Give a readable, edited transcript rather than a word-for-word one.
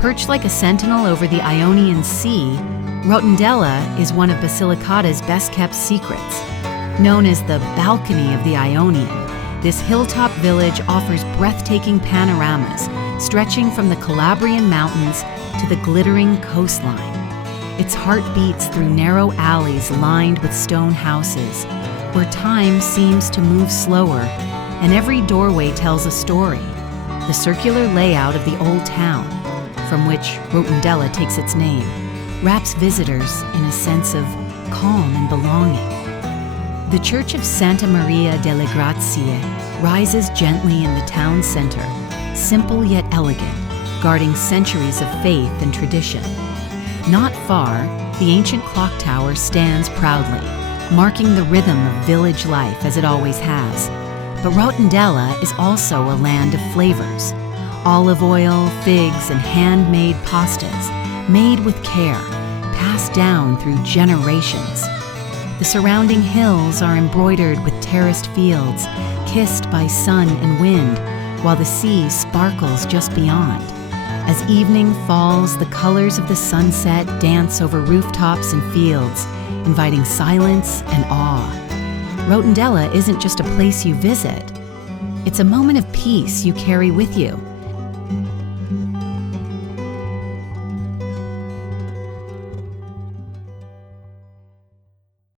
Perched like a sentinel over the Ionian Sea, Rotondella is one of Basilicata's best-kept secrets. Known as the Balcony of the Ionian, this hilltop village offers breathtaking panoramas stretching from the Calabrian mountains to the glittering coastline. Its heart beats through narrow alleys lined with stone houses, where time seems to move slower, and every doorway tells a story. The circular layout of the old town, from which Rotondella takes its name, wraps visitors in a sense of calm and belonging. The Church of Santa Maria delle Grazie rises gently in the town center, simple yet elegant, guarding centuries of faith and tradition. Not far, the ancient clock tower stands proudly, marking the rhythm of village life as it always has. But Rotondella is also a land of flavors. Olive oil, figs, and handmade pastas, made with care, passed down through generations. The surrounding hills are embroidered with terraced fields, kissed by sun and wind, while the sea sparkles just beyond. As evening falls, the colors of the sunset dance over rooftops and fields, inviting silence and awe. Rotondella isn't just a place you visit. It's a moment of peace you carry with you,